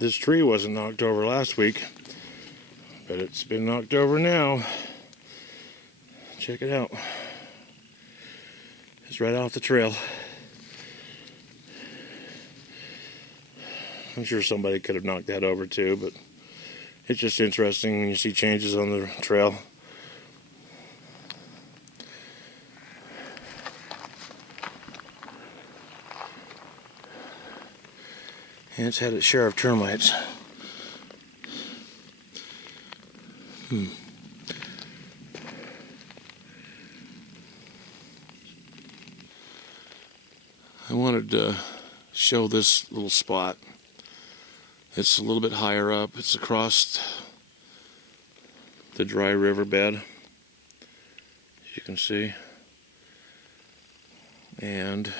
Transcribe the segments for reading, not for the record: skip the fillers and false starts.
This tree wasn't knocked over last week, but it's been knocked over now. Check it out. It's right off the trail. I'm sure somebody could have knocked that over too, but it's just interesting when you see changes on the trail. And it's had its share of termites. I wanted to show this little spot. It's a little bit higher up. It's across the dry riverbed, as you can see. And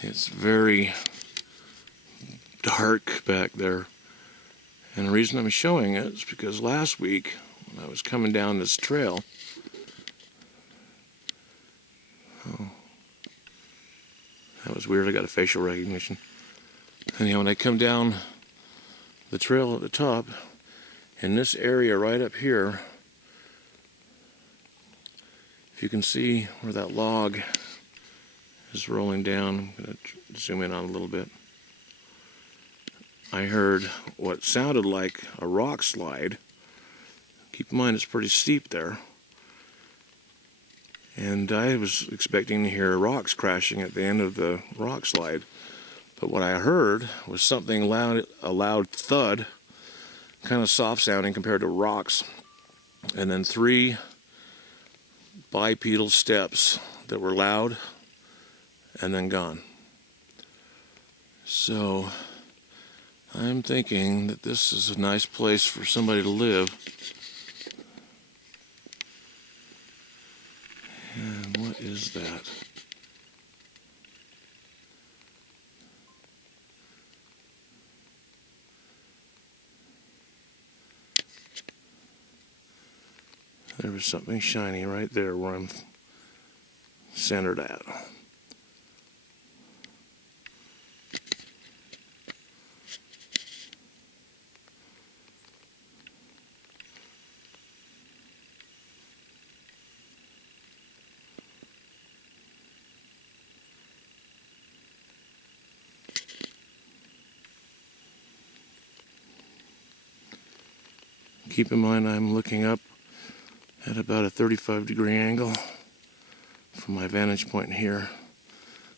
it's very dark back there. And the reason I'm showing it is because last week when I was coming down this trail, that was weird, I got a facial recognition. Anyhow, when I come down the trail at the top, in this area right up here, if you can see where that log is rolling down, I'm going to zoom in on a little bit. I heard what sounded like a rock slide. Keep in mind it's pretty steep there. And I was expecting to hear rocks crashing at the end of the rock slide. But what I heard was something loud, a loud thud, kind of soft sounding compared to rocks. And then 3 bipedal steps that were loud and then gone. So I'm thinking that this is a nice place for somebody to live. And what is that? There was something shiny right there where I'm centered at. Keep in mind I'm looking up at about a 35-degree angle from my vantage point here.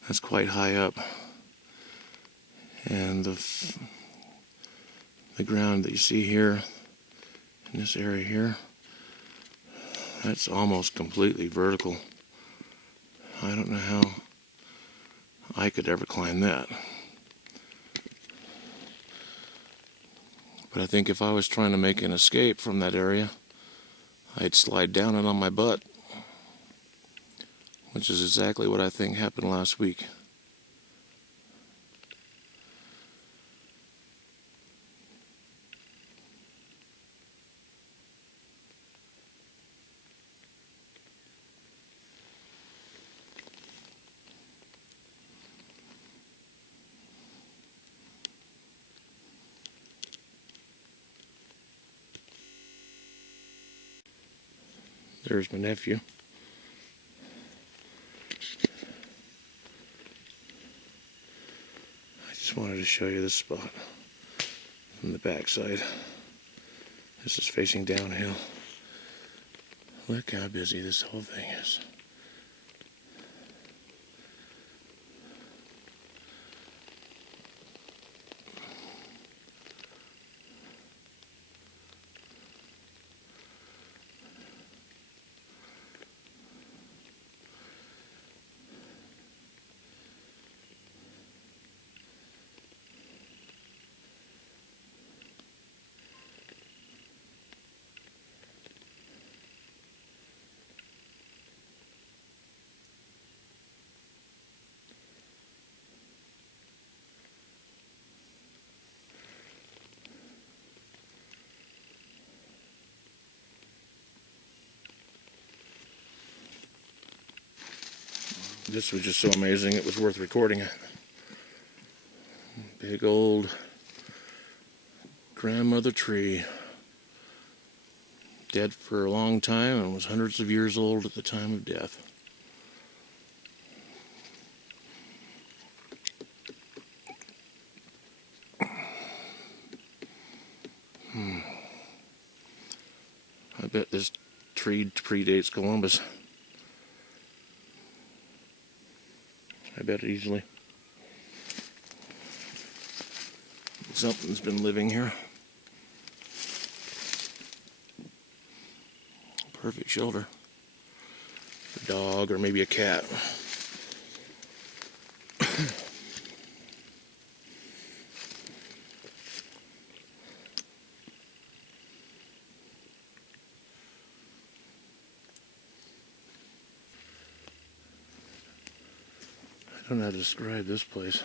That's quite high up. And the ground that you see here, in this area here, that's almost completely vertical. I don't know how I could ever climb that. But I think if I was trying to make an escape from that area, I'd slide down it on my butt, which is exactly what I think happened last week. There's my nephew. I just wanted to show you this spot from the backside. This is facing downhill. Look how busy this whole thing is. This was just so amazing, it was worth recording it. Big old grandmother tree. Dead for a long time and was hundreds of years old at the time of death. I bet this tree predates Columbus. I bet it easily. Something's been living here. Perfect shelter. A dog or maybe a cat. I don't know how to describe this place.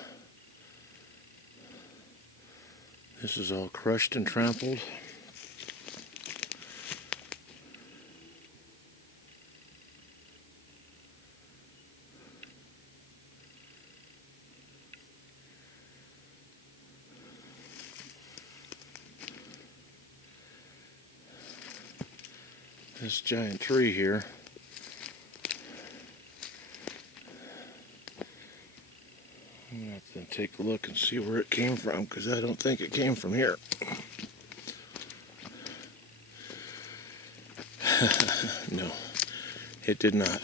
This is all crushed and trampled. This giant tree here. I'm going to have to take a look and see where it came from, because I don't think it came from here. No, it did not.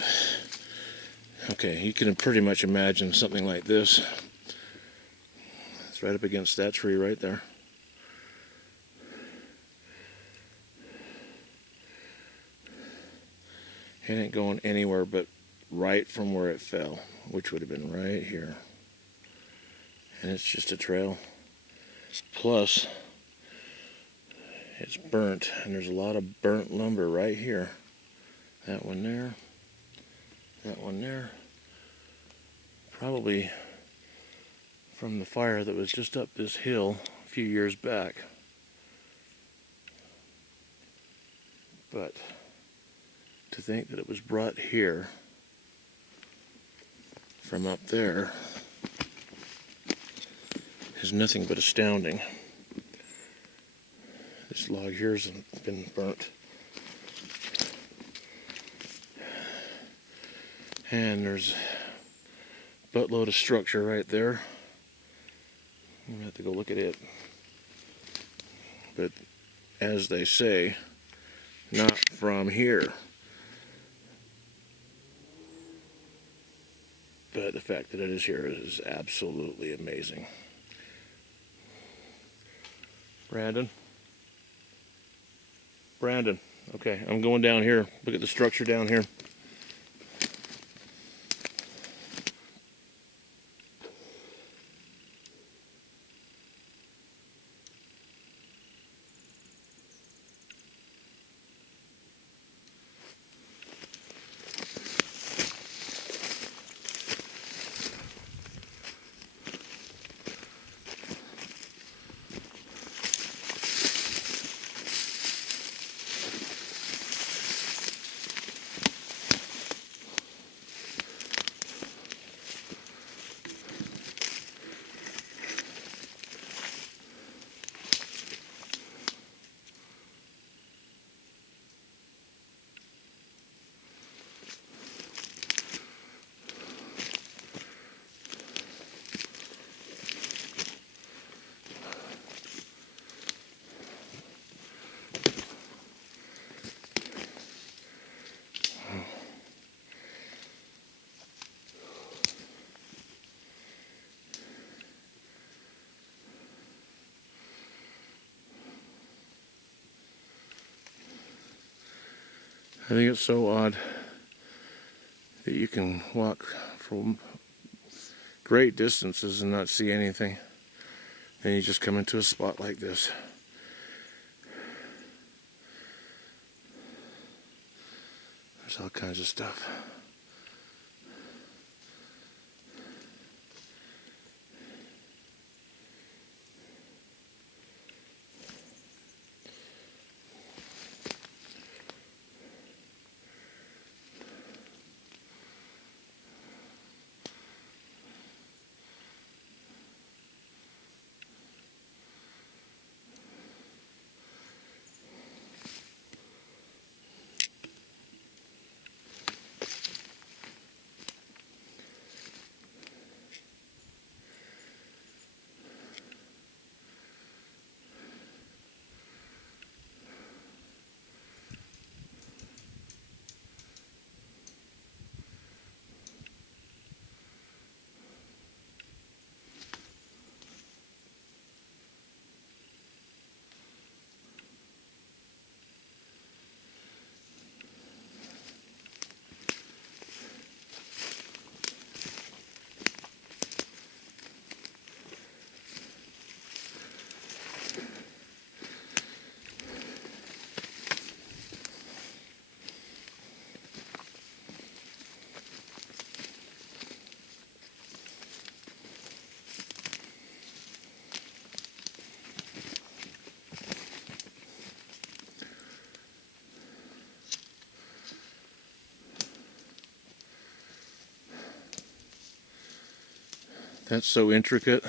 Okay, you can pretty much imagine something like this. It's right up against that tree right there. It ain't going anywhere but right from where it fell, which would have been right here. And it's just a trail. Plus, it's burnt, and there's a lot of burnt lumber right here. That one there, that one there. Probably from the fire that was just up this hill a few years back. But to think that it was brought here from up there is nothing but astounding. This log here has been burnt. And there's a buttload of structure right there. I'm gonna have to go look at it. But as they say, not from here. But the fact that it is here is absolutely amazing. Brandon? Brandon, okay, I'm going down here. Look at the structure down here. I think it's so odd that you can walk from great distances and not see anything. And you just come into a spot like this. There's all kinds of stuff. That's so intricate.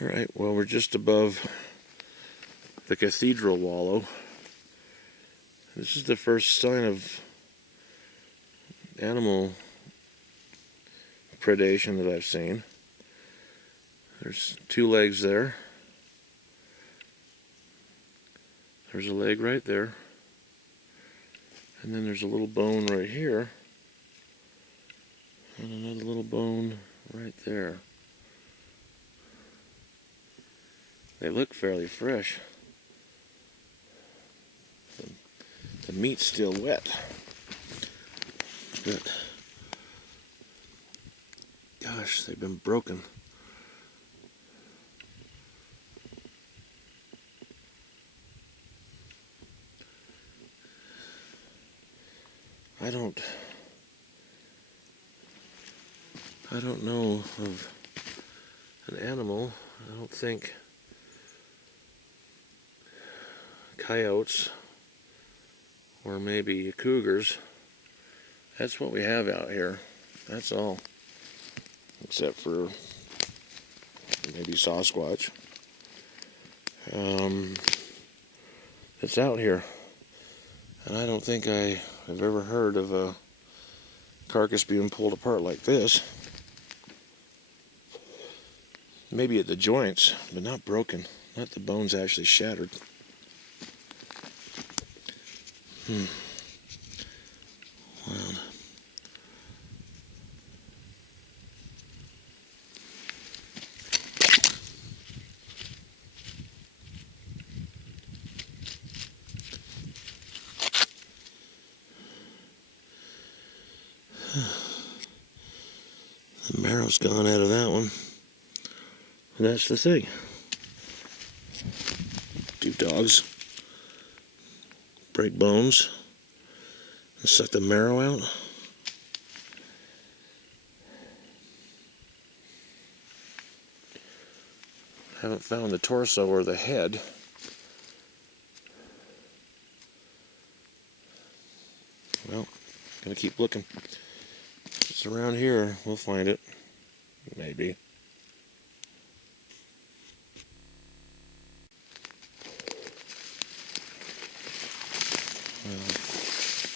Alright, well, we're just above the Cathedral Wallow. This is the first sign of animal predation that I've seen. There's 2 legs there. There's a leg right there. And then there's a little bone right here. And another little bone right there. They look fairly fresh. The meat's still wet. But gosh, they've been broken. I don't know of an animal. I don't think coyotes or maybe cougars. That's what we have out here. That's all. Except for maybe Sasquatch. It's out here. And I don't think I have ever heard of a carcass being pulled apart like this. Maybe at the joints, but not broken. Not the bones actually shattered. Wow. The marrow's gone out of that one. And that's the thing. 2 dogs break bones and suck the marrow out. Haven't found the torso or the head. Well, gonna keep looking. If it's around here, we'll find it. Maybe.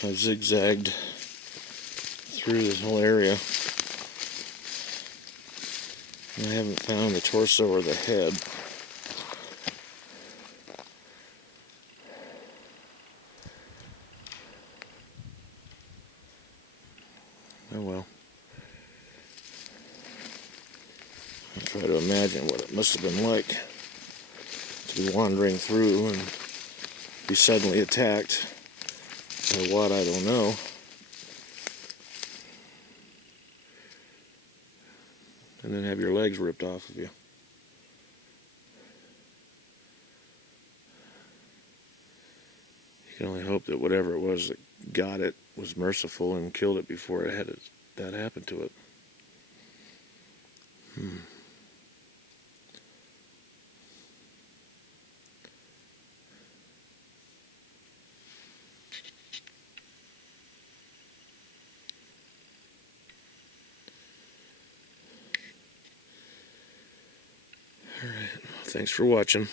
I've zigzagged through this whole area. And I haven't found the torso or the head. Oh well. I'll try to imagine what it must have been like to be wandering through and be suddenly attacked. Or what, I don't know. And then have your legs ripped off of you. You can only hope that whatever it was that got it was merciful and killed it before it had that happen to it. Alright, thanks for watching.